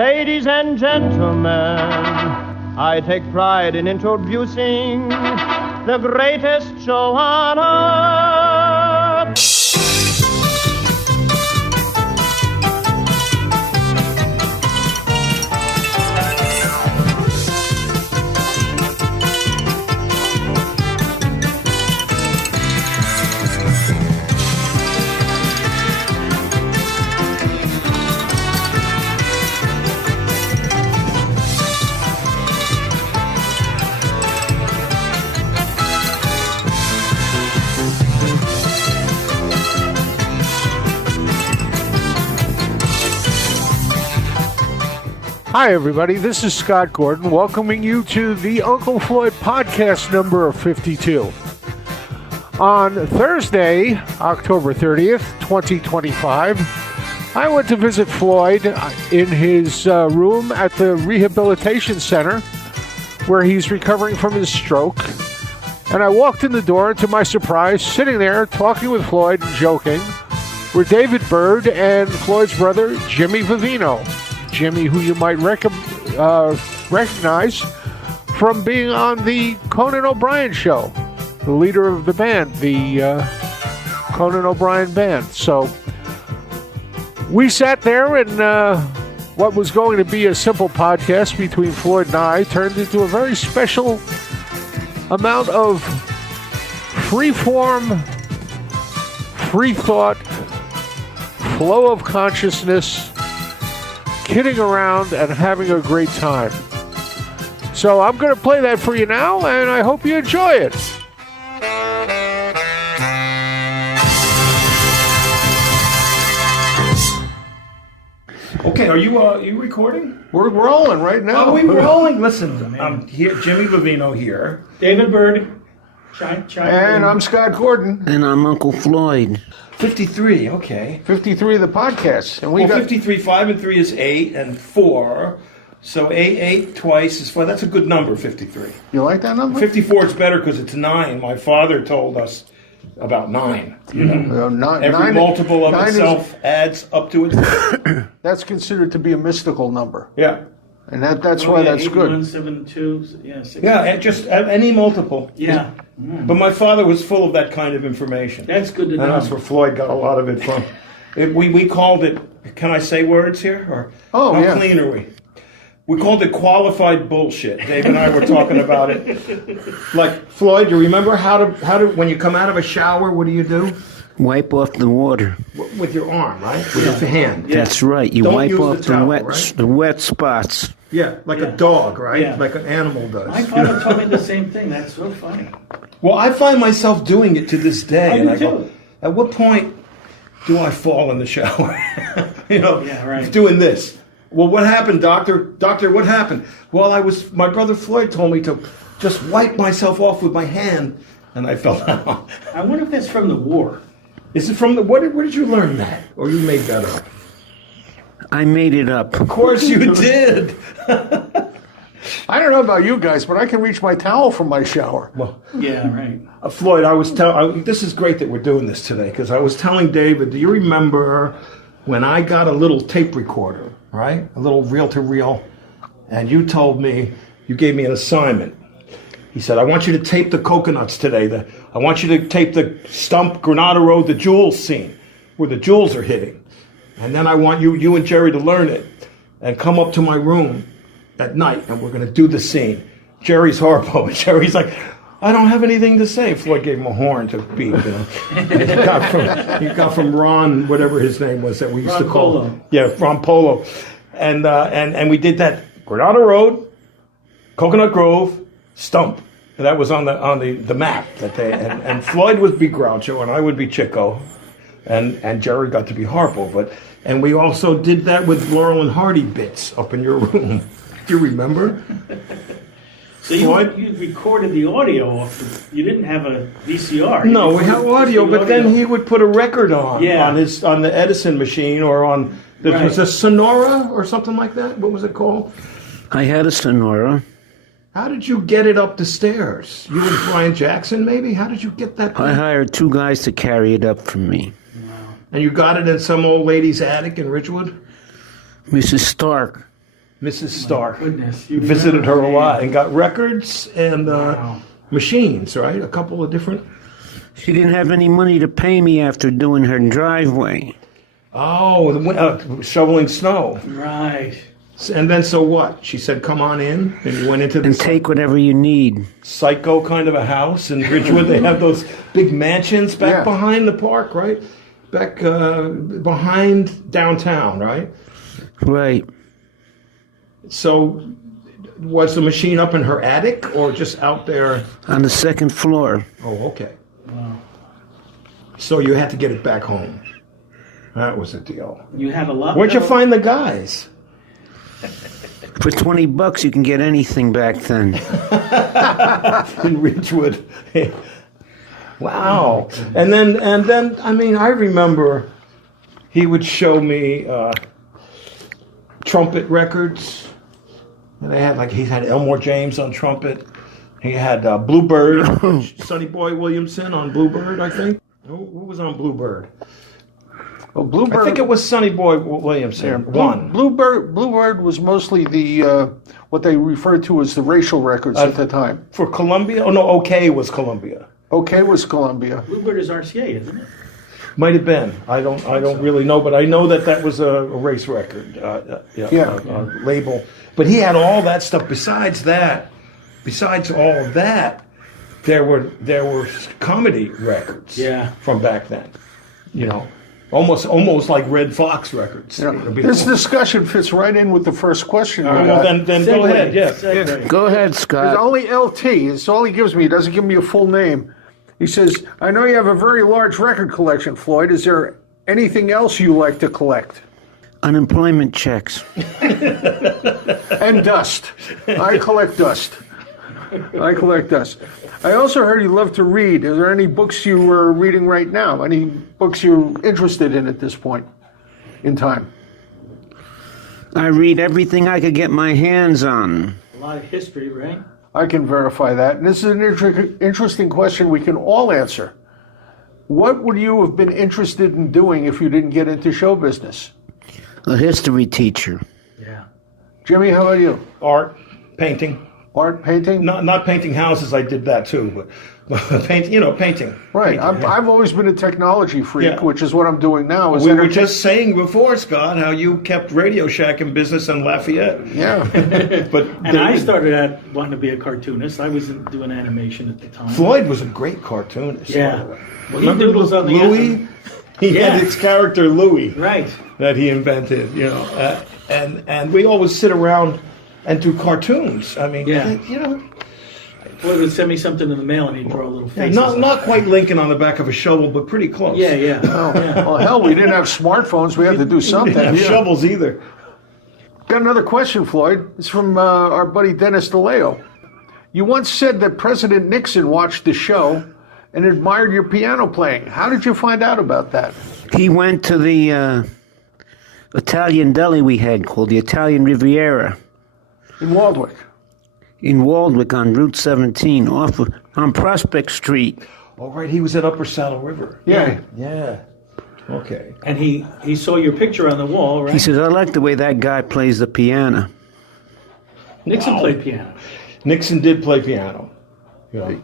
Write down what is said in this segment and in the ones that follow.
Ladies and gentlemen, I take pride in introducing the greatest show on earth. Hi, everybody. This is Scott Gordon welcoming you to the Uncle Floyd podcast number 52. On Thursday, October 30th, 2025, I went to visit Floyd in his room at the rehabilitation center where he's recovering from his stroke. And I walked in the door, and to my surprise, sitting there talking with Floyd and joking were David Bird and Floyd's brother, Jimmy Vivino. Jimmy, who you might recognize from being on the Conan O'Brien show, the leader of the band, the Conan O'Brien band. So we sat there, and what was going to be a simple podcast between Floyd and I turned into a very special amount of free-form, free thought, flow of consciousness, kidding around and having a great time. So I'm going to play that for you now, and I hope you enjoy it. Okay, are you recording? We're rolling right now. Oh, we're rolling. Listen, I'm here, Jimmy Vivino here. David Bird. And I'm Scott Gordon. And I'm Uncle Floyd. 53, okay. 53 of the podcast. And we got 53, 5 and 3 is 8, and 4. So 8 twice is 4. That's a good number, 53. You like that number? 54 is better because it's 9. My father told us about 9. You know? Every multiple of itself adds up to it. That's considered to be a mystical number. Yeah. And that's why that's 8, good. 1, 7, 2, 6. Yeah, just any multiple. Yeah. But my father was full of that kind of information. That's good to know. And that's where Floyd got a lot of it from. We called it, can I say words here? Or how clean are we? We called it qualified bullshit. Dave and I were talking about it. Like, Floyd, you remember how to when you come out of a shower, what do you do? Wipe off the water. With your arm, right? With your hand. Yeah. That's right. You Don't wipe use off the towel, the wet spots. Yeah, like a dog, right? Yeah. Like an animal does. My father told me the same thing. That's so funny. Well, I find myself doing it to this day. I do I go, too. at what point do I fall in the shower? Yeah, right. Doing this. Well, what happened, doctor? Doctor, what happened? Well, my brother Floyd told me to just wipe myself off with my hand, and I fell down. I wonder if that's from the war. Is it from where did you learn that? Or you made that up? I made it up. Of course you did. I don't know about you guys, but I can reach my towel from my shower. Well, Yeah, right. Floyd, this is great that we're doing this today, because I was telling David, do you remember when I got a little tape recorder, right? A little reel-to-reel, and you told me, you gave me an assignment. He said, I want you to tape the coconuts today. I want you to tape the Stump, Granada Road, the Jewels scene, where the jewels are hitting. And then I want you and Jerry to learn it and come up to my room at night, and we're going to do the scene. Jerry's horrible. And Jerry's like, I don't have anything to say. Floyd gave him a horn to beat. You know? he got from Ron, whatever his name was that we used to call Polo. him. Yeah, Ron Polo. And we did that. Granada Road, Coconut Grove, Stump. And that was on the map that they and Floyd would be Groucho and I would be Chico, and Jerry got to be Harpo. And we also did that with Laurel and Hardy bits up in your room. Do you remember? So you recorded the audio off. You didn't have a VCR. No, we have audio, but then he would put a record on on the Edison machine or on was a Sonora or something like that. What was it called? I had a Sonora. How did you get it up the stairs? You and Brian Jackson, maybe? How did you get that thing? I hired 2 guys to carry it up for me. And you got it in some old lady's attic in Ridgewood? Mrs. Stark. Mrs. Stark. Goodness, you Visited her remember a her lot name. and got records and Wow. machines, right? A couple of different. She didn't have any money to pay me after doing her driveway. Oh, shoveling snow. Right. And then so what? She said, "Come on in," and you went into And the take whatever you need. psycho kind of a house in Ridgewood. They have those big mansions back Yeah. behind the park, right? Back behind downtown, right? Right. So, was the machine up in her attic or just out there? On the second floor. Oh, okay. So you had to get it back home. That was the deal. You had a lot. Where'd you find the guys? For $20, you can get anything back then. In Ridgewood. Wow. And then I mean, I remember he would show me trumpet records. And they had he had Elmore James on trumpet. He had Bluebird, Sonny Boy Williamson on Bluebird, I think. Who was on Bluebird? Well, Bluebird. I think it was Sonny Boy Williamson. One. Bluebird was mostly the what they referred to as the racial records at the time. For Columbia? Oh no, OK was Columbia. OK was Columbia. Bluebird is RCA, isn't it? Might have been. I don't really know, but I know that was a race record. Label. But he had all that stuff. Besides all of that, there were comedy records. Yeah. From back then. You know, almost like Red Fox records. This discussion fits right in with the first question. Well, then go ahead. Yeah. Segue. Go ahead, It's Scott. only LT. It's all he gives me. He doesn't give me a full name. He says, "I know you have a very large record collection, Floyd. Is there anything else you like to collect?" Unemployment checks. And dust. I collect dust. I also heard you love to read. Is there any books you are reading right now? Any books you're interested in at this point in time? I read everything I could get my hands on. A lot of history, right? I can verify that. And this is an interesting question we can all answer. What would you have been interested in doing if you didn't get into show business? A history teacher. Yeah. Jimmy, how about you? Art, painting. Art, painting? Not painting houses. I did that too, but painting. Right. Painting, I've always been a technology freak, Yeah. which is what I'm doing now. We were just saying before, Scott, how you kept Radio Shack in business in Lafayette. Yeah. But And I started out wanting to be a cartoonist. I wasn't doing animation at the time. Floyd was a great cartoonist. Yeah. By the way. Well, he Remember doodles on the Louis? end. He Yeah. had his character Louis Right. that he invented. And we always sit around and do cartoons. I mean, Yeah. Floyd would send me something in the mail and he'd draw little Yeah, faces. not quite Lincoln on the back of a shovel, but pretty close. Yeah, yeah. Well, hell, we didn't have smartphones. We had to do We something. didn't have Yeah. shovels either. Got another question, Floyd. It's from our buddy Dennis DeLeo. You once said that President Nixon watched the show and admired your piano playing. How did you find out about that? He went to the Italian deli we had called the Italian Riviera In Waldwick. in Waldwick on Route 17 on Prospect Street. Oh, right, he was at Upper Saddle River. Yeah. Yeah. Okay. And he saw your picture on the wall, right? He says, I like the way that guy plays the piano. Nixon played piano. Nixon did play piano. Yeah.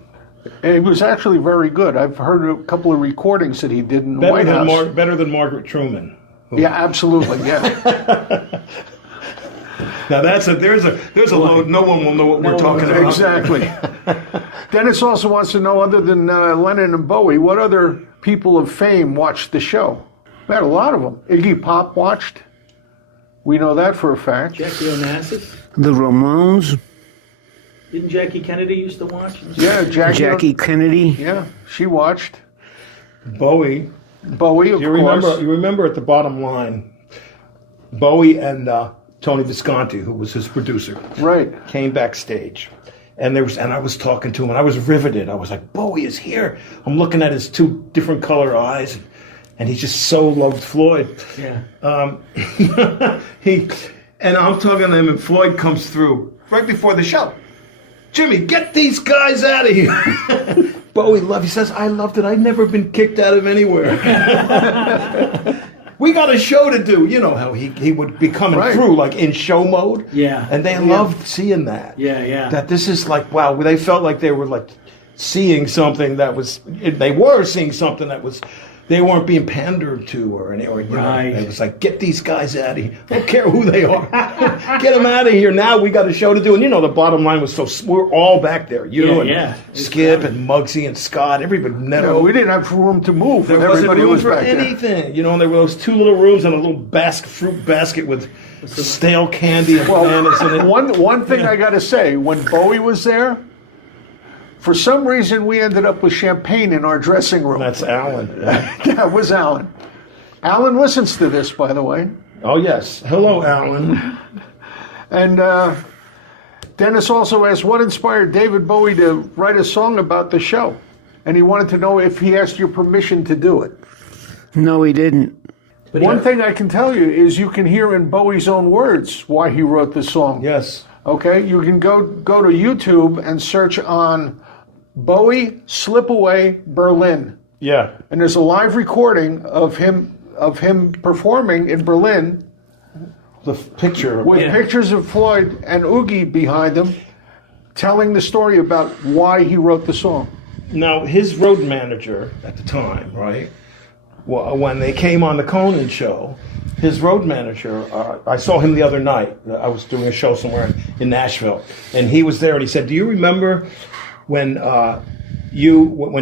And he was actually very good. I've heard a couple of recordings that he did in the White House. Better than Margaret Truman. Yeah, absolutely. Yeah. Now there's a load. No one will know what we're talking about. Exactly. Dennis also wants to know, other than Lennon and Bowie, what other people of fame watched the show? We had a lot of them. Iggy Pop watched. We know that for a fact. Jackie Onassis. The Ramones, Didn't Jackie Kennedy used to watch? Yeah, Jackie Kennedy. Yeah, she watched. Bowie. Bowie, of You course. remember at the bottom line, Bowie and Tony Visconti, who was his producer, Right. came backstage. And I was talking to him, and I was riveted. I was like, Bowie is here. I'm looking at his two different color eyes, and he just so loved Floyd. Yeah. And I'm talking to him, and Floyd comes through right before the show. Jimmy, get these guys out of here. Bowie loved. He says, I loved it. I'd never been kicked out of anywhere. we got a show to do. You know how he would be coming through like in show mode. Yeah. And they loved seeing that. Yeah. That this is like, wow, they felt like they were like seeing something that was, they were seeing something that was, they weren't being pandered to or you know, it was like, get these guys out of here. I don't care who they are. Get them out of here. Now we got a show to do. And you know, the bottom line was we're all back there. You and Skip and Muggsy and Scott, everybody. We didn't have room to move. There wasn't everybody room was for back anything. There. You know, and there were those two little rooms and a little fruit basket with stale candy and bananas in it. One thing I got to say, when Bowie was there, for some reason, we ended up with champagne in our dressing room. That's Alan. That was Alan. Alan listens to this, by the way. Oh, yes. Hello, Alan. And Dennis also asked, what inspired David Bowie to write a song about the show? And he wanted to know if he asked your permission to do it. No, he didn't. But one thing I can tell you is you can hear in Bowie's own words why he wrote this song. Yes. Okay? You can go to YouTube and search on Bowie Slip Away Berlin. Yeah. And there's a live recording of him performing in Berlin. The picture. With pictures of Floyd and Oogie behind him, telling the story about why he wrote the song. Now, his road manager at the time, right, when they came on the Conan show, his road manager, I saw him the other night. I was doing a show somewhere in Nashville, and he was there, and he said, do you remember when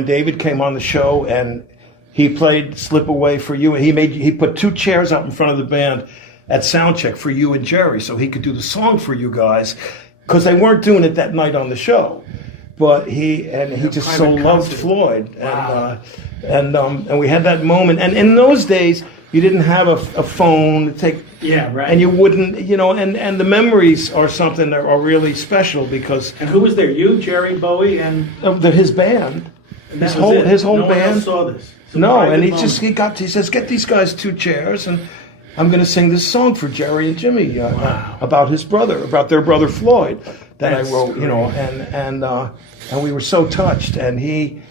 David came on the show and he played Slip Away for you, and he put two chairs out in front of the band at soundcheck for you and Jerry so he could do the song for you guys, because they weren't doing it that night on the show. But he just so loved Floyd. Wow. And we had that moment. And in those days, you didn't have a phone to take. Yeah, right. And you wouldn't, and the memories are something that are really special because. And who was there? You, Jerry, Bowie, and his band. And his whole band. No one else saw this. No, and he says, get these guys two chairs, and I'm going to sing this song for Jerry and Jimmy about his brother, about their brother Floyd that I wrote, and we were so touched, and him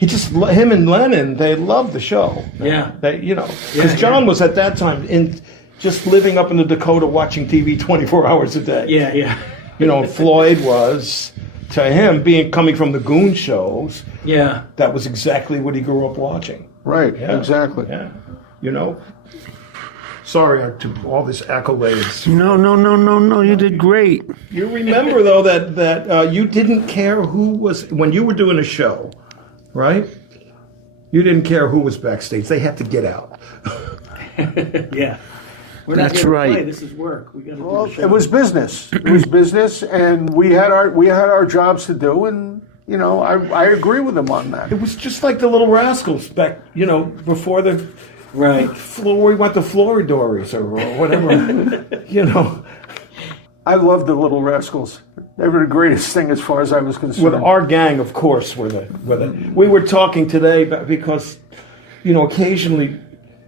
and Lennon, they loved the show. Yeah. Because John was at that time just living up in the Dakota watching TV 24 hours a day. Yeah. Floyd was, to him, coming from the Goon shows, that was exactly what he grew up watching. Right, Yeah. exactly. Yeah. Sorry to all this accolades. No, you did great. You remember, though, that you didn't care who was, when you were doing a show, right? You didn't care who was backstage. They had to get out. Yeah. We're That's not here to right. play. This is work. We got to do the show. It was business. It was business, and we had our jobs to do, and I agree with him on that. It was just like the Little Rascals back, before the Right. we went to Floridores or whatever, I loved the Little Rascals. They were the greatest thing as far as I was concerned. With our gang, of course, we were talking today because, occasionally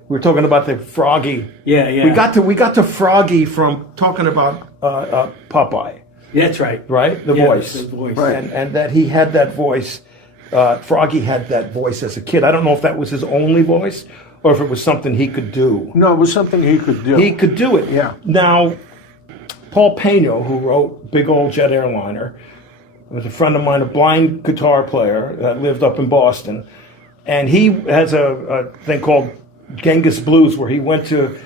we were talking about the Froggy. Yeah. We got to Froggy from talking about Popeye. That's right. Right? The voice. The voice. Right. And that he had that voice. Froggy had that voice as a kid. I don't know if that was his only voice or if it was something he could do. No, it was something he could do. He could do it. Yeah. Now, Paul Pano, who wrote Big Old Jet Airliner, was a friend of mine, a blind guitar player that lived up in Boston. And he has a thing called Genghis Blues, where he went to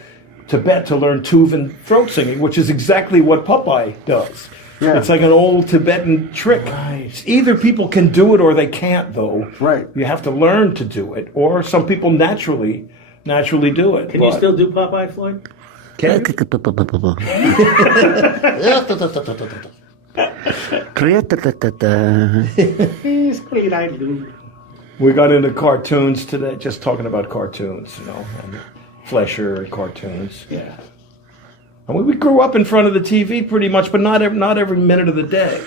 Tibet to learn Tuvan throat singing, which is exactly what Popeye does. Yeah. It's like an old Tibetan trick. Right. Either people can do it or they can't, though. Right. You have to learn to do it, or some people naturally do it. Can you still do Popeye, Floyd? Can We got into cartoons today, just talking about cartoons, and Flesher and cartoons. Yeah. I mean, we grew up in front of the TV pretty much, but not every minute of the day.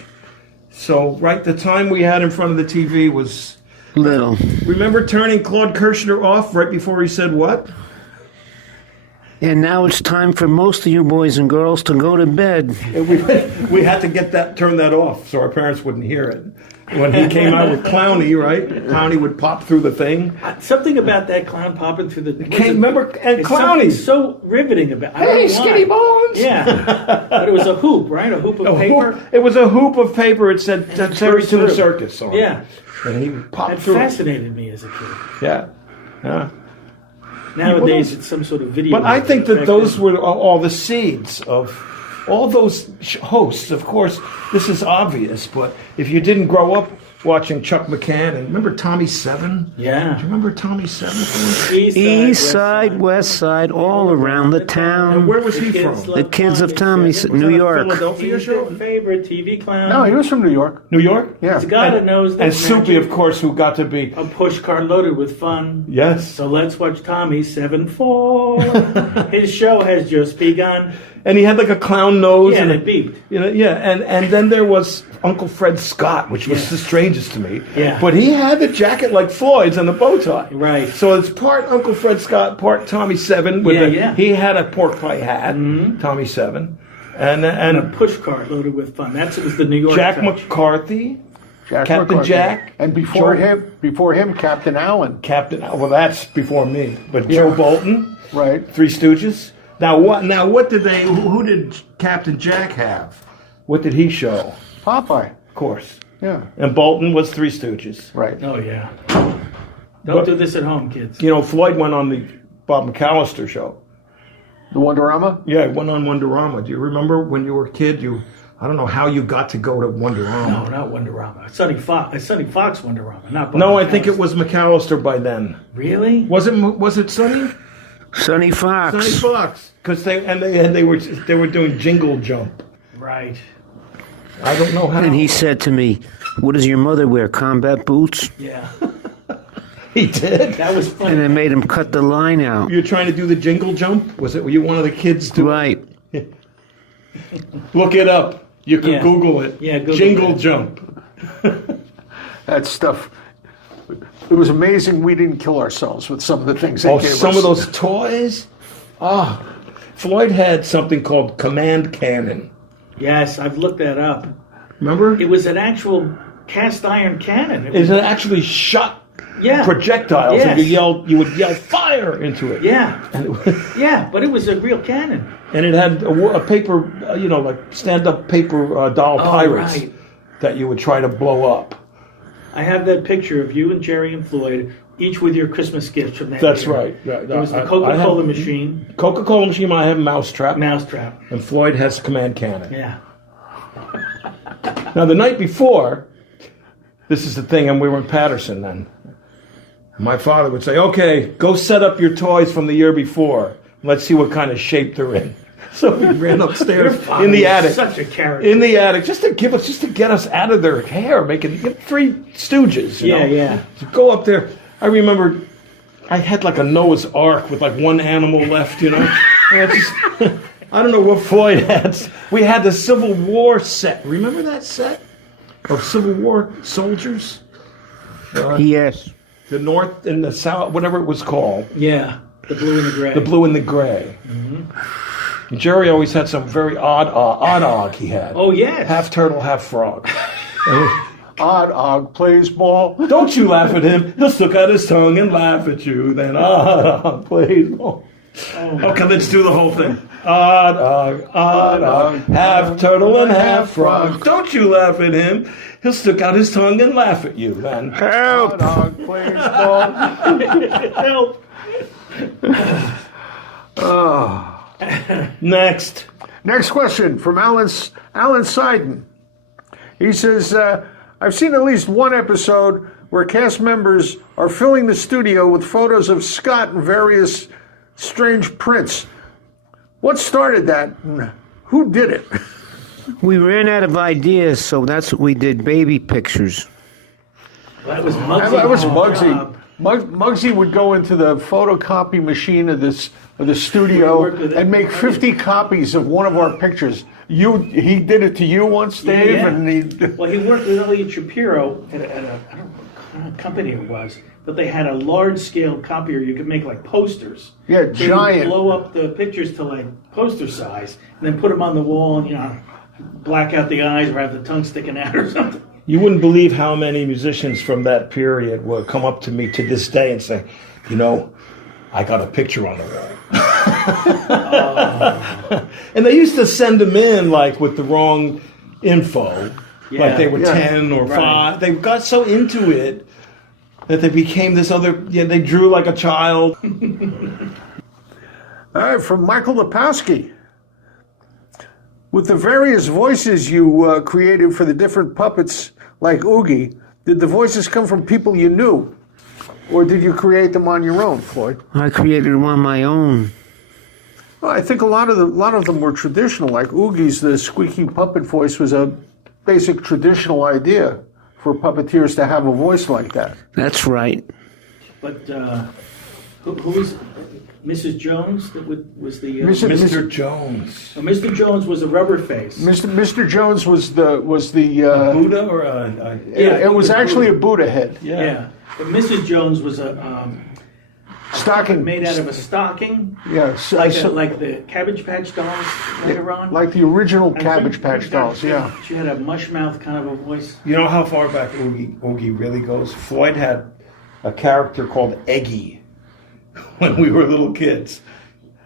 So, the time we had in front of the TV was Little. Remember turning Claude Kirshner off right before he said what? And now it's time for most of you boys and girls to go to bed. We had to turn that off so our parents wouldn't hear it. when he came out with Clowny, right? Clowny would pop through the thing. Something about that clown popping through the... Remember? And it's Clowny. so riveting about... Hey, Skinny Bones! Yeah. But it was a hoop, right? A hoop of paper? It was a hoop of paper. It said Terry to the Circus on it. Yeah. And he popped That through. fascinated me as a kid. Yeah. Yeah. Nowadays, it's some sort of video. But I think that Back those then- were all the seeds of all those hosts. Of course, this is obvious, but if you didn't grow up watching Chuck McCann, and remember Tommy Seven? Yeah. Do you remember Tommy Seven? East side, west side, all around the And town. where was he The from? kids The kids of Tommy's, Was New that a York. Philadelphia He's show? their favorite TV clown. No, he was from New York. New York? Yeah. He's a guy that knows that And Soupy, magic. of course, who got to be. A push cart loaded with fun. Yes. So let's watch Tommy 7-4. His show has just begun. And he had like a clown nose. Yeah, and it beeped. You know, yeah, and then there was Uncle Fred Scott, which was the strangest to me. Yeah. But he had the jacket like Floyd's and the bow tie. Right. So it's part Uncle Fred Scott, part Tommy Seven. With He had a pork pie hat, Tommy Seven, and And a push cart loaded with fun. It was the New York Jack touch. McCarthy, Jack Captain McCarthy. Jack, And before Joe- him, Captain Allen. Captain. Well, that's before me. But Joe Bolton, Right. Three Stooges. Now what did they? Who did Captain Jack have? What did he show? Popeye. Of course. Yeah. And Bolton was Three Stooges. Right. Oh, yeah. Don't do this at home, kids. You know, Floyd went on the Bob McAllister show. The Wonderama? Yeah, he went on Wonderama. Do you remember when you were a kid? I don't know how you got to go to Wonderama. No, not Wonderama. Sonny Fox Wonderama, not Bob No, I think it McAllister. was McAllister by then. Really? Was it Sonny? Sonny Fox. Sonny Fox. Because they were doing Jingle Jump. Right. I don't know how. And he said to me, "What does your mother wear? Combat boots?" Yeah. He did. That was And funny. I made him cut the line out. You're trying to do the Jingle Jump? Were you one of the kids to Right. look it up? You can Yeah. Google it. Yeah, Google Jingle it. Jump. That stuff. It was amazing we didn't kill ourselves with some of the things they Oh, gave some us. of those toys. Floyd had something called Command Cannon. Yes, I've looked that up. Remember? It was an actual cast iron cannon. It was, It actually shot yeah. projectiles, and Yes. you would yell fire into it. Yeah. And it, was- Yeah, but it was a real cannon. and it had a paper, like stand-up paper doll pirates right. that you would try to blow up. I have that picture of you and Jerry and Floyd, each with your Christmas gifts from that That's year. right. Yeah, There was the I Coca-Cola have- machine, Coca-Cola machine. I have Mousetrap, mousetrap. and Floyd has Command Cannon. Yeah. Now the night before, this is the thing, and we were in Patterson then. My father would say, "Okay, go set up your toys from the year before. Let's see what kind of shape they're in." So we ran upstairs in the attic. Such a character. In the attic, just to get us out of their hair, making Three Stooges. You know? Yeah. To go up there, I remember I had like a Noah's Ark with like one animal left. And I don't know what Floyd had. We had the Civil War set. Remember that set of Civil War soldiers? Yes. The North and the South, whatever it was called. Yeah. The blue and the gray. The blue and the gray. And Jerry always had some very odd og he had. Oh, yes. Half turtle, half frog. Odd Og plays ball. Don't you laugh at him. He'll stick out his tongue and laugh at you. Then Odd Og plays ball. Okay, let's do the whole thing. Odd Og, half turtle and half frog. Don't you laugh at him. He'll stick out his tongue and laugh at you. Then Odd Og plays ball. Help. next. Next question from Alan Seiden. He says, I've seen at least one episode where cast members are filling the studio with photos of Scott and various strange prints. What started that? And who did it? We ran out of ideas, so that's what we did, baby pictures. That was Muggsy. That was Oh, Muggsy. job. Muggsy would go into the photocopy machine of the studio worked with and make everybody. 50 copies of one of our pictures. He did it to you once, Dave, Yeah. and he. Well, he worked with Elliot Shapiro at I don't know what company it was, but they had a large-scale copier. You could make like posters. Yeah, So you giant. blow up the pictures to like poster size, and then put them on the wall, and black out the eyes or have the tongue sticking out or something. You wouldn't believe how many musicians from that period will come up to me to this day and say, you know, I got a picture on the wall. And they used to send them in like with the wrong info. Like they were 10 or 5. They got so into it that they became this other, they drew like a child. All right, from Michael Lepowski. With the various voices you created for the different puppets like Oogie, did the voices come from people you knew? Or did you create them on your own, Floyd? I created them on my own. Well, I think a lot of them were traditional. Like Oogie's, the squeaky puppet voice was a basic traditional idea for puppeteers to have a voice like that. That's right. But who was Mrs. Jones? That was the Mr. Jones. Oh, Mr. Jones was a rubber face. Mr. Jones was the Buddha or it was actually a Buddha head. Yeah. But Mrs. Jones was a stocking made out of a stocking. Yeah, like the Cabbage Patch Dolls later on. Like the original Cabbage Patch Dolls. Yeah. She had a mush mouth kind of a voice. You know how far back Oogie really goes? Floyd had a character called Eggy when we were little kids.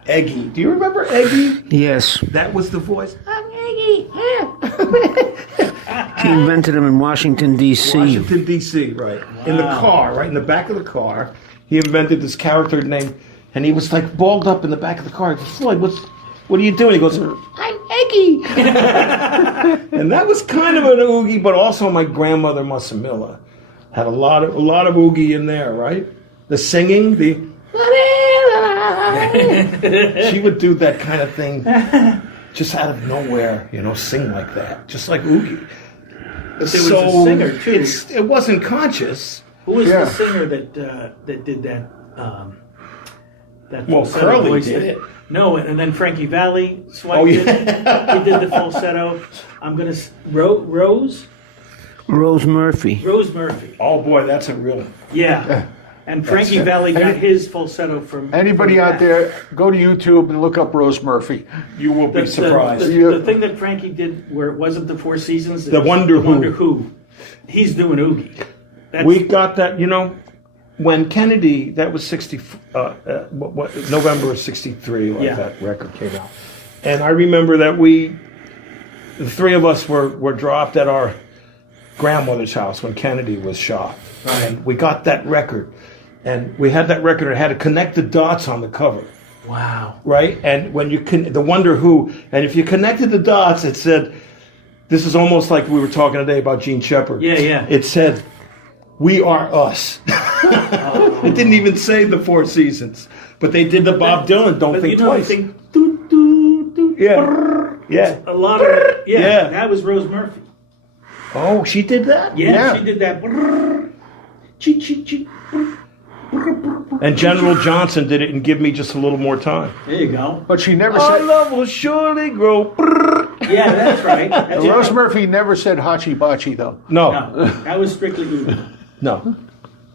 Eggy. Do you remember Eggy? Yes. That was the voice. I'm Eggy. He invented them in Washington, D.C. Washington, D.C., right. Wow. In the car, right in the back of the car, he invented this character named, and he was like balled up in the back of the car. He goes, Floyd, what are you doing? He goes, I'm Eggy. And that was kind of an Oogie, but also my grandmother, Massimilla, had a lot of Oogie in there, right? The singing, she would do that kind of thing just out of nowhere, sing like that, just like Oogie. But there was a singer too. It wasn't conscious. Who was the singer that did that? Well, Curly did it. No, and then Frankie Valli swiped it. He did the falsetto. I'm gonna Rose Murphy. Rose Murphy. Oh boy, that's a real. Yeah. And Frankie Valli got his falsetto from... Anybody out there, go to YouTube and look up Rose Murphy. You will be surprised. The thing that Frankie did where it wasn't the Four Seasons... The Wonder Who. He's doing Oogie. We got that, when Kennedy, that was November of 63, that record came out. And I remember that the three of us were dropped at our grandmother's house when Kennedy was shot. Right. And we got that record. And we had that record, it had to connect the dots on the cover. Wow. Right? And when the Wonder Who, and if you connected the dots, it said, this is almost like we were talking today about Gene Shepard. Yeah. It said, we are us. It didn't even say the Four Seasons. But they did the Bob Dylan, Don't Think Twice. Yeah. A lot of it. Yeah. That was Rose Murphy. Oh, she did that? Yeah. She did that. And General Johnson did it and Give Me Just a Little More Time. There you go. But she never said... Our love will surely grow. Yeah, that's right. Rose Murphy never said Hachi Bachi, though. No. That was strictly Oogie. No.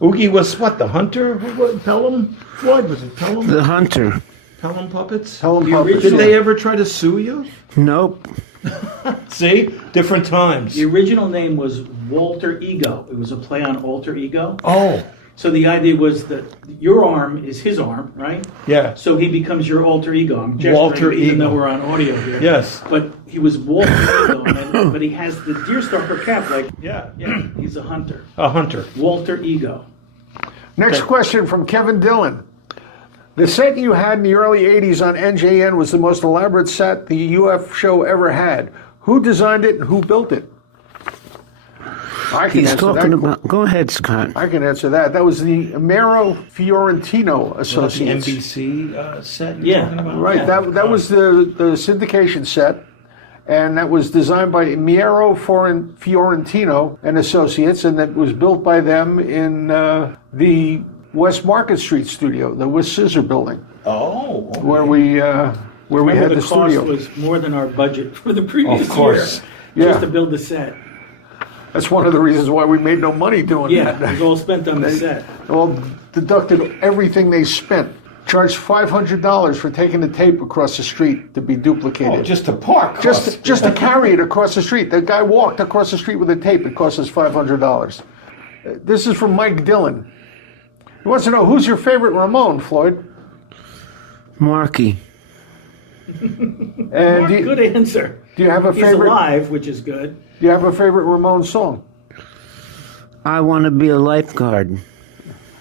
Oogie was what, the hunter? What, Pelham? Floyd, was it Pelham? The hunter. Pelham Puppets? Pelham Puppets. Did they ever try to sue you? Nope. See? Different times. The original name was Walter Ego. It was a play on alter ego. Oh. So the idea was that your arm is his arm, right? Yeah. So he becomes your alter ego. I'm gesturing, Walter even Ego. though we're on audio here. Yes. But he was Walter Ego, but he has the deerstalker cap, like, Yeah. he's a hunter. A hunter. Walter Ego. Next question from Kevin Dillon. The set you had in the early 80s on NJN was the most elaborate set the UF show ever had. Who designed it and who built it? I can He's answer talking that. about... Go ahead, Scott. I can answer that. That was the Amaro Fiorentino The Associates. NBC set you're Yeah. talking about? Right, Yeah. that was the syndication set, and that was designed by Miero Fiorentino and Associates, and that was built by them in the West Market Street studio, the West Scissor building, Oh. Okay. where we Remember, had the the cost studio. was more than our budget for the previous Of course. year. Yeah. Just to build the set. That's one of the reasons why we made no money doing Yeah, that. it was all spent on the set. All deducted everything they spent. charged $500 for taking the tape across the street to be duplicated. Oh, just to park. Just to carry it across the street. The guy walked across the street with a tape. It cost us $500. This is from Mike Dillon. He wants to know, who's your favorite Ramon, Floyd? Marky. And Good answer. do you have a He's favorite? alive, which is good. Do you have a favorite Ramon song? I want to be a lifeguard.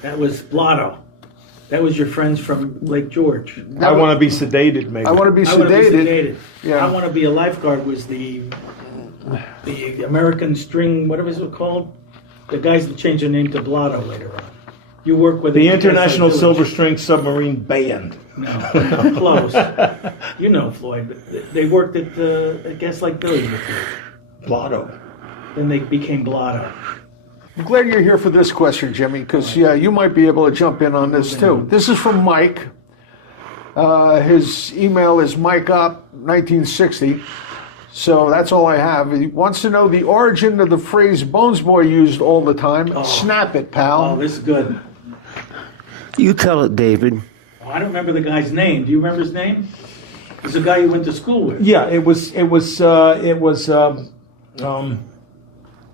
That was Blotto. That was your friends from Lake George. I want to be sedated, maybe. I want to be I want to be sedated. sedated. Yeah. I want to be a lifeguard was the American string, whatever it's called. The guys that changed their name to Blotto later on. You work with The guys International like Silver Village. String Submarine Band. No, close. You know Floyd, but they worked at I guess like Village with you. Blotto. Then they became Blotto. I'm glad you're here for this question, Jimmy, because you might be able to jump in on this too. This is from Mike. His email is mikeup1960. So that's all I have. He wants to know the origin of the phrase Bones Boy used all the time. Snap it, pal. Oh, this is good. You tell it, David. Oh, I don't remember the guy's name. Do you remember his name? It's a guy you went to school with. Yeah, it was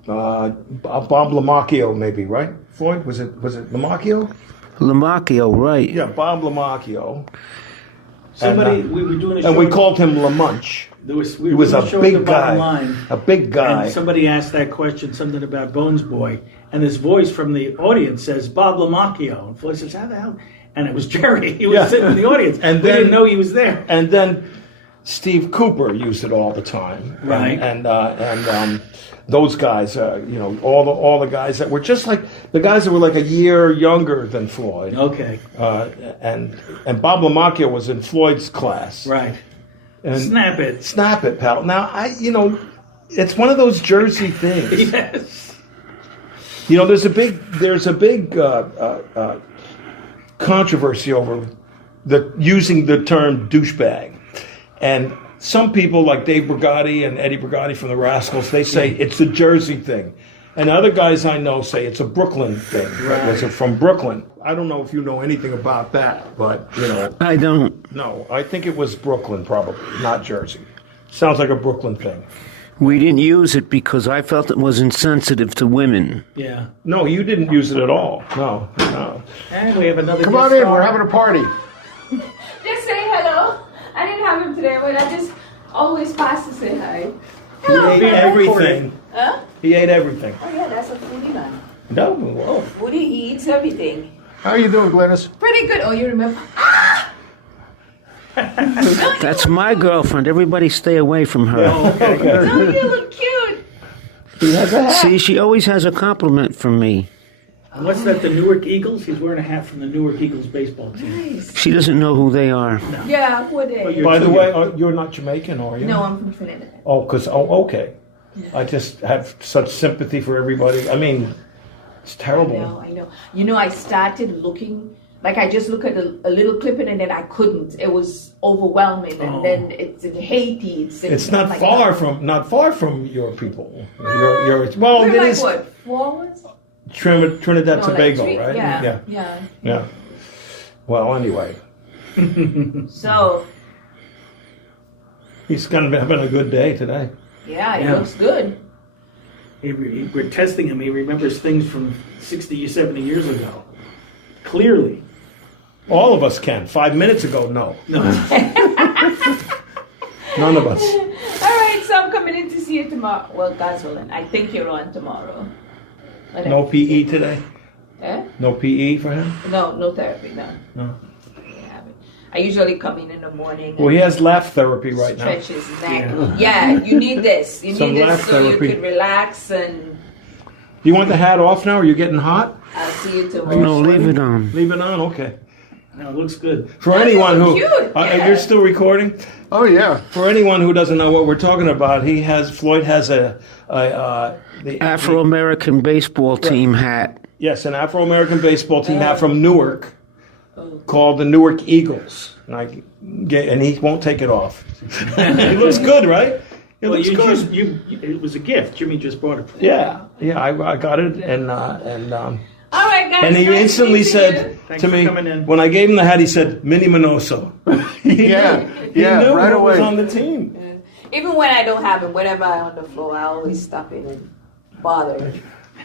Bob Lamacchio, maybe, right? Floyd, was it Lamacchio? Lamacchio, right. Yeah, Bob Lamacchio. Somebody, And, we were doing a show. And we called him Lamunch. There was, He was a big guy. Line, A big guy. and somebody asked that question, something about Bones Boy, and this voice from the audience says, Bob Lamacchio. And Floyd says, how the hell? And it was Jerry. He was Yeah. sitting in the audience. And we then- didn't know he was there. And then Steve Cooper used it all the time. Right. And those guys, all the guys that were just like the guys that were like a year younger than Floyd. Okay, And Bob Lamacchio was in Floyd's class. right. And Snap it. Snap it, pal. Now it's one of those Jersey things. Yes. There's a big controversy over using the term douchebag, and some people like Dave Brigatti and Eddie Brigatti from the Rascals, they say it's a Jersey thing, and other guys I know say it's a Brooklyn thing. Right. Was it from Brooklyn? I don't know if you know anything about that, but I don't. no, I think it was Brooklyn, probably not Jersey. Sounds like a Brooklyn thing. We didn't use it because I felt it was insensitive to women. Yeah. No, you didn't use it at all. No. And we have another Come guest on in, star. we're having a party. Just say hello. I didn't have him today, but I just always pass to say hi. He ate everything. Huh? He ate everything. Oh yeah, that's a foodie man. No, whoa. Foodie eats everything. How you doing, Glennis? Pretty good. Oh, you remember? That's my girlfriend. Everybody stay away from her. Oh, you look cute. He has a hat. See, she always has a compliment from me. And what's that, the Newark Eagles? He's wearing a hat from the Newark Eagles baseball team. Nice. She doesn't know who they are. Yeah, what Well, day? you're By the too way, young. you're not Jamaican, are you? No, I'm from Trinidad. Okay. I just have such sympathy for everybody. I mean, it's terrible. I know. You know, I started looking. Like I just looked at a little clip and then I couldn't. It was overwhelming. And then it's in Haiti. It's not like, far from your people. Well, We're it like is what? 4 hours? Trinidad No, Tobago, like 3, right? Yeah. Well, anyway, So, he's gonna be having a good day today. yeah, it Yeah. looks good. We're testing him. He remembers things from 60 or 70 years ago. Clearly. All of us can. 5 minutes ago, no. No. None of us. All right, so I'm coming in to see you tomorrow. Well, God's willing. I think you're on tomorrow. No PE today? Eh? No PE for him? No therapy, no. No. I usually come in the morning. Well, he has laugh therapy right now. Stretch his neck. Yeah, you need this. You Some need laugh this so therapy. you can relax, and Do you want the hat off now? Are you getting hot? I'll see you tomorrow. No, leave it on. Leave it on? Okay. No, it looks good. For anyone who... cute. Yeah. You're still recording? Oh, yeah. For anyone who doesn't know what we're talking about, Floyd has the Afro-American baseball team hat. Yes, an Afro-American baseball team hat from Newark called the Newark Eagles. And he won't take it off. It looks good, right? It looks good. It was a gift. Jimmy just brought it for you. Yeah, I got it, and All right, guys. And he nice instantly meeting said you. Thanks to for me, coming in. when I gave him the hat, he said, Mini Minoso. Yeah, He knew right who was away. on the team. Even when I don't have it, whenever I'm on the floor, I always stop in and bother.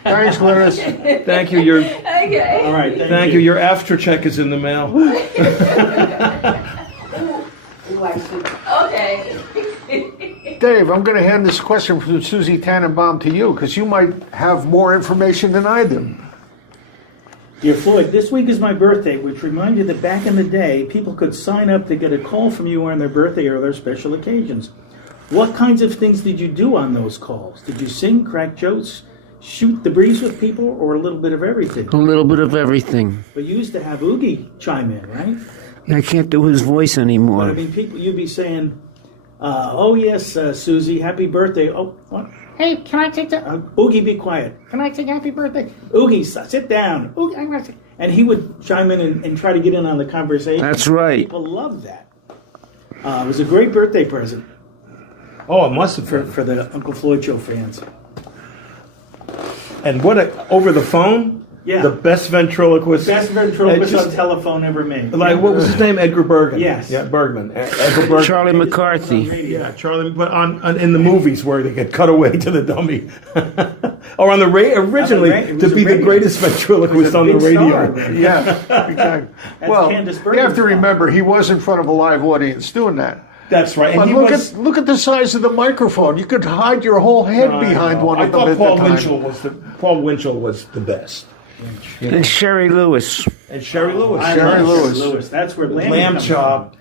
Thanks, Linus. Thank you. Your Okay. All right, thank you. Your after check is in the mail. Ooh, I should. Okay. Dave, I'm going to hand this question from Susie Tannenbaum to you because you might have more information than I do. Dear Floyd, this week is my birthday, which reminds you that back in the day, people could sign up to get a call from you on their birthday or their special occasions. What kinds of things did you do on those calls? Did you sing, crack jokes, shoot the breeze with people, or a little bit of everything? A little bit of everything. But you used to have Oogie chime in, right? I can't do his voice But I anymore. mean, people, you'd be saying, oh yes, Susie, happy birthday. Oh, what? Hey, can I take the? Oogie, be quiet. Can I sing Happy Birthday? Oogie, sit down. Ooh, I want to sing. And he would chime in and try to get in on the conversation. That's right. People love that. It was a great birthday present Oh, it must have been. for the Uncle Floyd Show fans. And over the phone? Yeah. The best ventriloquist. Best ventriloquist Just- on telephone ever made. Like, what was his name? Edgar Bergen. Yes. Yeah, Bergman. Edgar Bergen. Charlie McCarthy. Yeah, Charlie, but on in the movies where they get cut away to the dummy. Or on the radio, originally, it was to a be the radio. greatest ventriloquist on the Big radio. star then. Yeah, exactly. Well, Candace you Bergen's have to fault. remember he was in front of a live audience doing that. That's right. And But he look was, at the size of the microphone. You could hide your whole head behind one I of them thought at Paul the time. Winchell was the best. And Sherry Lewis. And Sherry Lewis. I Sherry love Lewis. That's where Lammy Lamb comes chop.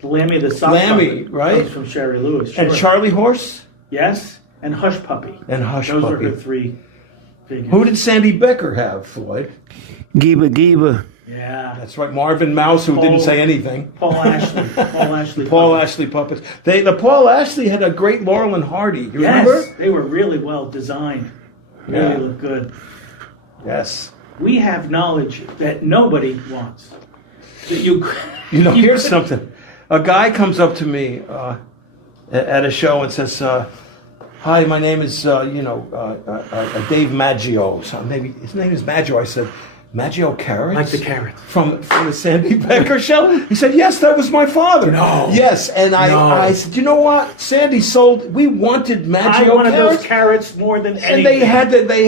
from. Lammy the sock Lammy, puppet right? comes from Sherry Lewis. And sure. Charlie Horse. Yes, and Hush Puppy. And Hush Those Puppy. were her three figures. Who did Sandy Becker have, Floyd? Giba Giba. Yeah. That's right, Marvin Mouse, who didn't say anything. Paul Ashley. Paul Ashley. Paul puppet. Ashley puppets. The Paul Ashley had a great Laurel and Hardy. You Yes, remember? they were really well designed. Really Yeah. look good. Yes. We have knowledge that nobody wants. That you. You know, here's something. A guy comes up to me at a show and says, "Hi, my name is Dave Maggio." So maybe his name is Maggio. I said, "Maggio Carrots?" Like the carrots. From the Sandy Becker show? He said, "Yes, that was my father." No. Yes, and I said, "You know what? Sandy sold. We wanted I Maggio wanted Carrots." those carrots more than anything. And they had the They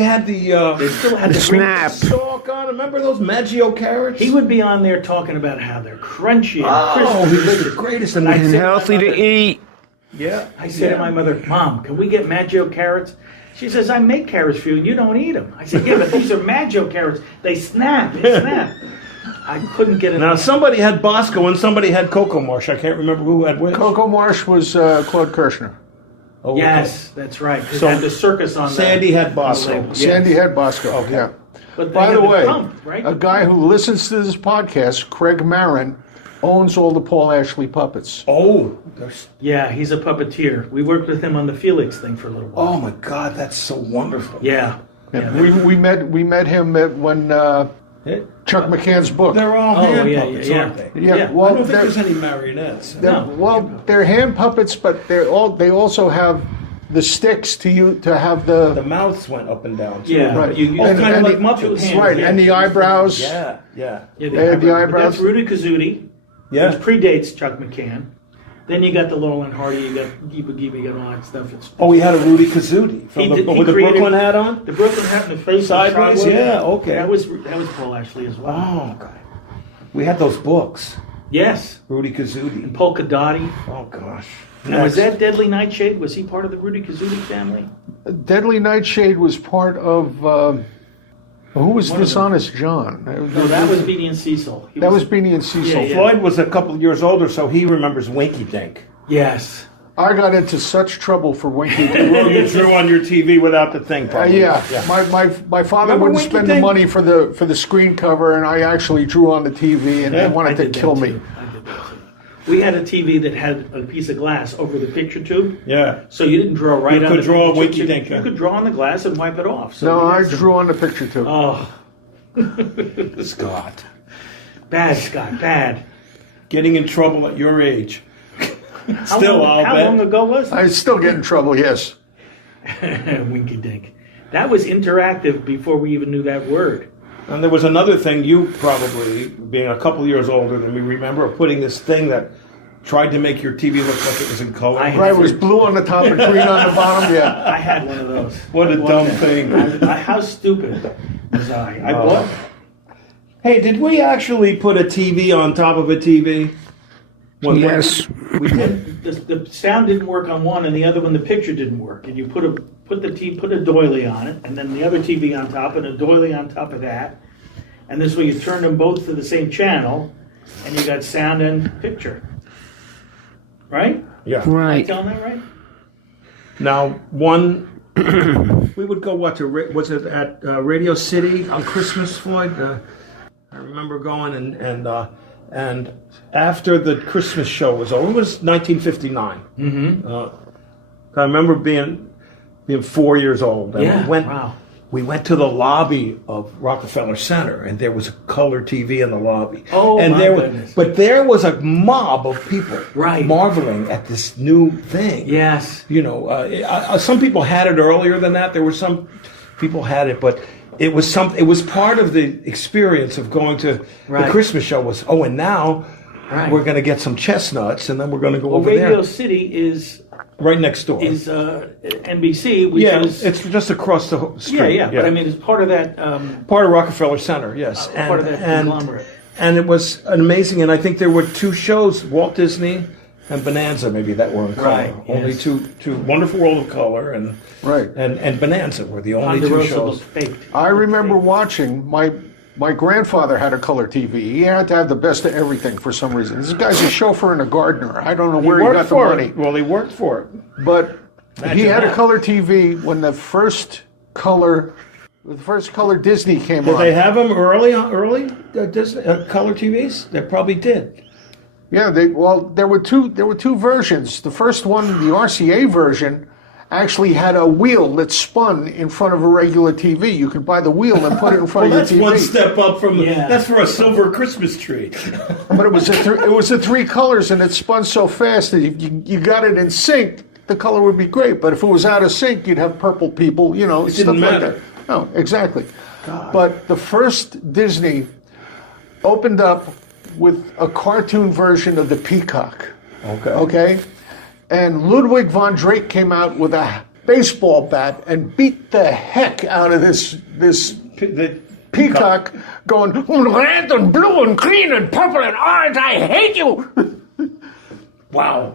still had The the snap. stalk on. Remember those Maggio Carrots? He would be on there talking about how they're crunchy and Oh, he crispy. was the greatest. And I And said- healthy to eat. yeah, I said to my mother, "Mom, can we get Maggio carrots?" She says, "I make carrots for you, and you don't eat them." I said, "Yeah, but these are Maggio carrots. They snap. They snap." I couldn't get it. Now somebody had Bosco and somebody had Coco Marsh. I can't remember who had which. Coco Marsh was Claude Kirshner. Oh, Yes, that's right. It So had the circus on Sandy the, had Bosco. on the label. Yes. Sandy had Bosco. Yeah. But they By had the way, pump, right? a guy who listens to this podcast, Craig Marin, owns all the Paul Ashley puppets. Oh, there's, Yeah, he's a puppeteer. We worked with him on the Felix thing for a little while. oh my God, that's so wonderful. Yeah. Yeah, we met him when Chuck McCann's book. They're all Oh, hand yeah, puppets, yeah, aren't they? Yeah, Yeah. I well, don't think they're, there's any marionettes. they're hand puppets, but they also have the sticks to have The the mouths went up and down. Too. Yeah. right. You Oh, And- kind of and like the- Muppets. hands, right, yeah. and the eyebrows. Yeah, yeah. Yeah, They had the eyebrows. That's Rudy Kazudi, Yeah. which predates Chuck McCann. Then you got the Laurel and Hardy, you got Giba Giba, you got all that stuff. It's Oh, he had a Rudy Kazudi He did- he with the created- Brooklyn hat on? the Brooklyn hat and the face Sideways? Yeah, okay. That was Paul Ashley as well. Oh, God. We had those books. Yes, Rudy Kazudi. Polka Dotty. Oh, gosh. Now, was Next. that Deadly Nightshade? Was he part of the Rudy Kazudi family? Deadly Nightshade was part of. Who was One of them. Dishonest John? No, that was Beanie and Cecil. He That was Beanie and Cecil. Yeah, yeah. Floyd was a couple of years older, so he remembers Winky Dink. Yes. I got into such trouble for Winky. Well, you drew on your TV without the thing, probably. Yeah, my father Remember wouldn't Winky spend the Dink? money for the screen cover, and I actually drew on the TV, and they Yeah, wanted I to did that kill too. me. I did that too. We had a TV that had a piece of glass over the picture tube, Yeah. so you didn't draw right You on could the draw picture Winky tube. Dink, You huh? could draw on the glass and wipe it off. So No, we I had some- drew on the picture too. Oh, Scott. bad, Scott, bad. Getting in trouble at your age. Still, I'll how bet. long ago was I still get in trouble. Yes. that? Winky Dink. That was interactive before we even knew that word. And there was another thing, you probably, being a couple years older than me, remember putting this thing that tried to make your TV look like it was in color. Right, it was blue on the top and green on the bottom, yeah. I had one of those. What a dumb thing. How stupid was I? I bought. Hey, did we actually put a TV on top of a TV? Yes. We did. The sound didn't work on one, and the other one, the picture didn't work. And you put a doily on it, and then the other TV on top, and a doily on top of that. And this way, you turn them both to the same channel, and you got sound and picture. Right? Yeah. Am I Right. telling that right? Now, we would go, was it at Radio City on Christmas, Floyd? I remember going and after the Christmas show was over, it was 1959. Mm-hmm. I remember being 4 years old. And we went to the lobby of Rockefeller Center, and there was a color TV in the lobby. Oh, and my goodness. But there was a mob of people marveling at this new thing. Yes. You know, some people had it earlier than that. There were some people had it, but it was part of the experience of going to the Christmas show. And now we're going to get some chestnuts, and then we're going to go over there. Radio City is right next door. Is NBC, which is it's just across the street. Yeah. But I mean, it's part of that. Part of Rockefeller Center, yes, Part of that conglomerate. And it was amazing. And I think there were two shows, Walt Disney and Bonanza, maybe, that were in color. Right, Only yes. two Wonderful World of Color and Bonanza were the only two shows. I remember watching my grandfather had a color TV. He had to have the best of everything for some reason. This guy's a chauffeur and a gardener. I don't know where he got the money. Well, he worked for it. But he had a color TV when the first color Disney came on. Did they have them early Disney, color TVs? They probably did. Yeah, there were two versions. The first one, the RCA version, actually had a wheel that spun in front of a regular TV. You could buy the wheel and put it in front of your TV. That's one step up from that's for a silver Christmas tree. But it was the three colors, and it spun so fast that if you got it in sync, the color would be great. But if it was out of sync, you'd have purple people, it stuff didn't like matter. that. No, exactly. But the first Disney opened up with a cartoon version of the Peacock. Okay? And Ludwig von Drake came out with a baseball bat and beat the heck out of this The peacock, going, red and blue and green and purple and orange, I hate you! Wow.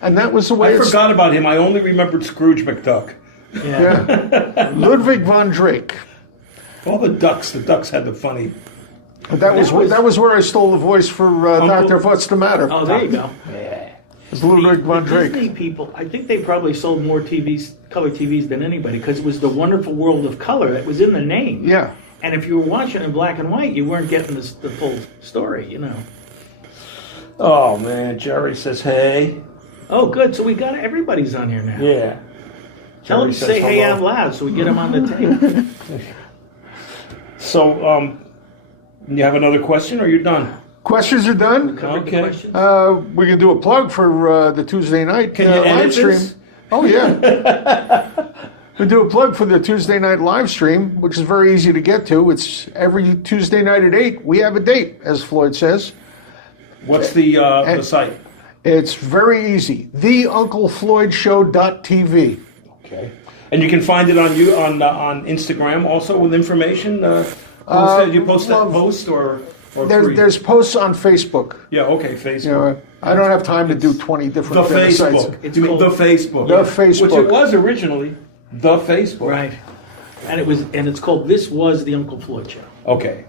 And that was the way I forgot about him. I only remembered Scrooge McDuck. Yeah. Ludwig von Drake. All the ducks had the funny... That was where I stole the voice for Dr. What's the Matter. Oh, there you go. It's Ludwig von Drake. Disney people, I think they probably sold more color TVs than anybody, because it was the Wonderful World of Color that was in the name. Yeah. And if you were watching in black and white, you weren't getting the full story, Oh, man, Jerry says, hey. Oh, good. So we got everybody's on here now. Yeah. Tell them to say hey out loud so we get them on the tape. So, you have another question, or you're done? Questions are done. Okay. We can do a plug for the Tuesday night Can you live edit stream. this? Oh, yeah. We do a plug for the Tuesday night live stream, which is very easy to get to. It's every Tuesday night at 8. We have a date, as Floyd says. What's the site? It's very easy. TheUncleFloydShow.tv. Okay. And you can find it on Instagram also with information. You post that post or there's posts on Facebook. Yeah. Okay. Facebook. I don't have time to do 20 different sites. You mean the Facebook? The Facebook. Which it was originally the Facebook. Right. And it's called This Was the Uncle Floyd Show. Okay.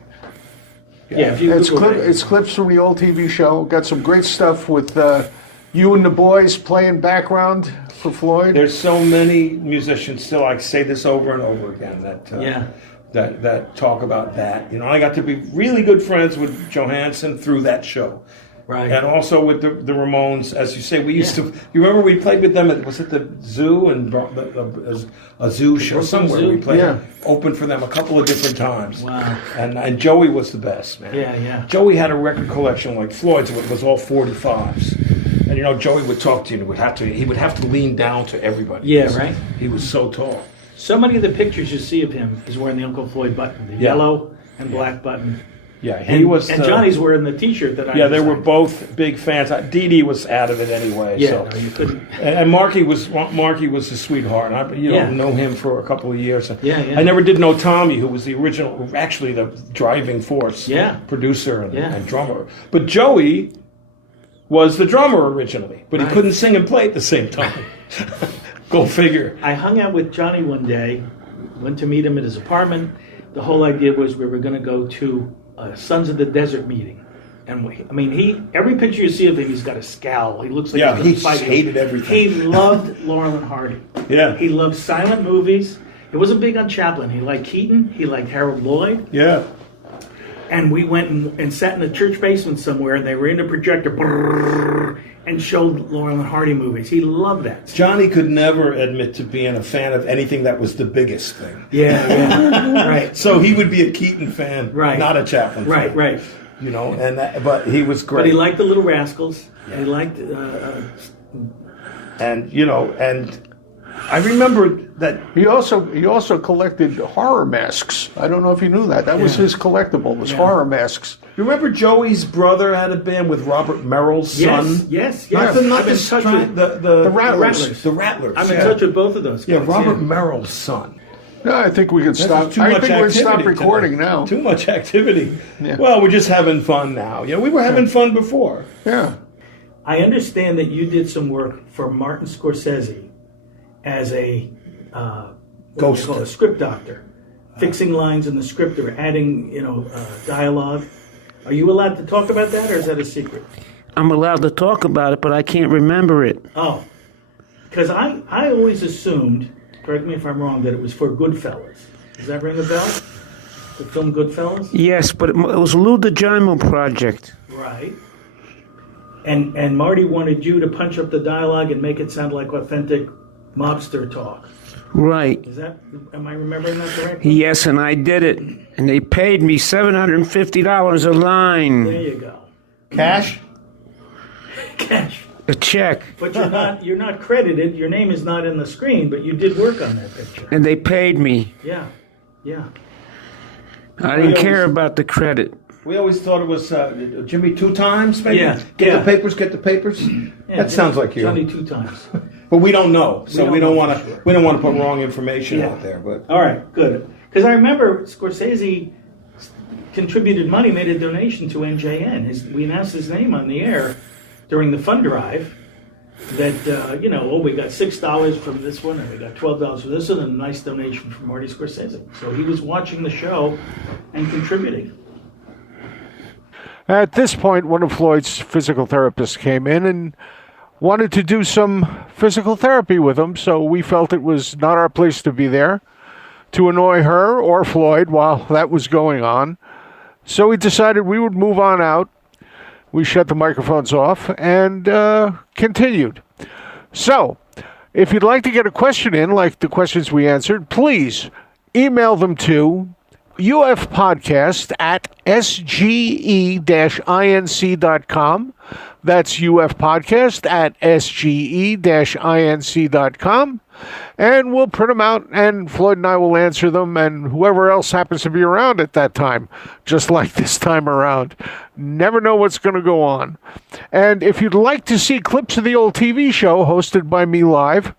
Yeah. If you It's clips from the old TV show. Got some great stuff with you and the boys playing background for Floyd. There's so many musicians still. I say this over and over again that talk about that. I got to be really good friends with Johansson through that show. Right. And also with the Ramones, as you say, we used to. You remember we played with them? Was it the zoo and a zoo show somewhere? Zoo? We played, opened for them a couple of different times. Wow. And Joey was the best, man. Yeah. Joey had a record collection like Floyd's. It was all 45s. And Joey would talk to you. He would have to lean down to everybody. Yeah, right. He was so tall. So many of the pictures you see of him is wearing the Uncle Floyd button, the yellow. and Black Button. Yeah, he was. And Johnny's wearing the T-shirt that I. Yeah, they were both big fans. Dee Dee was out of it anyway. Yeah, so. no, you couldn't. And Marky was a sweetheart. I know him for a couple of years. Yeah. I never did know Tommy, who was the original, actually the driving force. Yeah. Producer and drummer. But Joey was the drummer originally, but he couldn't sing and play at the same time. Go figure. I hung out with Johnny one day. Went to meet him at his apartment. The whole idea was we were going to go to Sons of the Desert meeting. And every picture you see of him, he's got a scowl. He looks like he hated everything. He loved Laurel and Hardy. Yeah. He loved silent movies. He wasn't big on Chaplin. He liked Keaton. He liked Harold Lloyd. Yeah. And we went and sat in the church basement somewhere, and they were in a projector and showed Laurel and Hardy movies. He loved that. Johnny could never admit to being a fan of anything that was the biggest thing. Yeah. Right. So he would be a Keaton fan, not a Chaplin fan. Right. You know, but he was great. But he liked the Little Rascals. Yeah. He liked, and I remember that he also collected horror masks. I don't know if you knew that. That was his collectible. Was horror masks. You remember Joey's brother had a band with Robert Merrill's son? Yes. Not the Rattlers. The Rattlers. I'm in touch with both of those guys. Yeah, Robert Merrill's son. No, I think we can stop. I think we stop recording now. Too much activity. Yeah. Well, we're just having fun now. We were having fun before. Yeah. I understand that you did some work for Martin Scorsese as a ghost, script doctor, fixing lines in the script or adding, dialogue. Are you allowed to talk about that, or is that a secret? I'm allowed to talk about it, but I can't remember it. Oh, because I always assumed, correct me if I'm wrong, that it was for Goodfellas. Does that ring a bell? The film Goodfellas? Yes, but it was a Lou DiGiamo project. Right. And Marty wanted you to punch up the dialogue and make it sound like authentic mobster talk. Right. Am I remembering that correctly? Yes, and I did it. And they paid me $750 a line. There you go. Cash? Cash. A check. But you're not credited. Your name is not in the screen, but you did work on that picture. And they paid me. Yeah. I didn't care about the credit. We always thought it was Jimmy 2 times, maybe? Yeah. Get the papers. Yeah, that sounds like you. Johnny 2 times. But we don't know, so we don't want to. Sure. We don't want to put wrong information out there. But all right, good. Because I remember Scorsese contributed money, made a donation to NJN. We announced his name on the air during the fund drive. That we got $6 from this one, and we got $12 from this one, and a nice donation from Marty Scorsese. So he was watching the show and contributing. At this point, one of Floyd's physical therapists came in and wanted to do some physical therapy with him, so we felt it was not our place to be there to annoy her or Floyd while that was going on. So we decided we would move on out. We shut the microphones off and continued. So, if you'd like to get a question in, like the questions we answered, please email them to ufpodcast@sge-inc.com. That's ufpodcast@sge-inc.com. And we'll print them out, and Floyd and I will answer them, and whoever else happens to be around at that time, just like this time around. Never know what's going to go on. And if you'd like to see clips of the old TV show hosted by me live,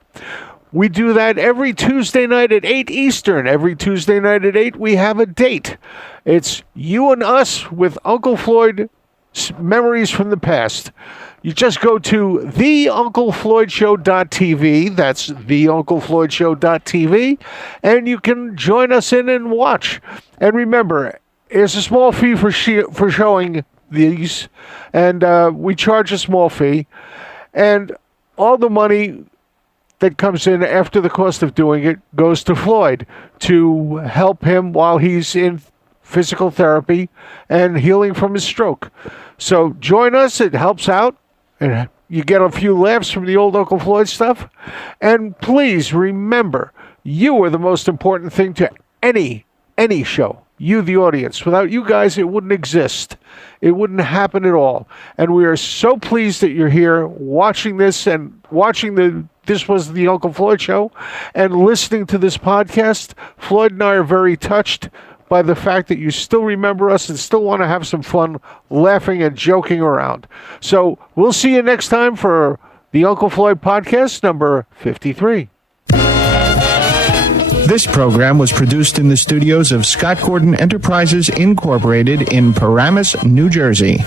we do that every Tuesday night at 8 Eastern. Every Tuesday night at 8, we have a date. It's You and Us with Uncle Floyd Memories from the Past. You just go to theunclefloydshow.tv. That's theunclefloydshow.tv. And you can join us in and watch. And remember, there's a small fee for showing these. And we charge a small fee. And all the money that comes in after the cost of doing it goes to Floyd to help him while he's in physical therapy and healing from his stroke. So join us. It helps out. And you get a few laughs from the old Uncle Floyd stuff. And please remember, you are the most important thing to any show. You, the audience. Without you guys, it wouldn't exist. It wouldn't happen at all. And we are so pleased that you're here watching this and watching This was the Uncle Floyd Show and listening to this podcast. Floyd and I are very touched by the fact that you still remember us and still want to have some fun laughing and joking around. So we'll see you next time for the Uncle Floyd podcast number 53. This program was produced in the studios of Scott Gordon Enterprises, Incorporated in Paramus, New Jersey.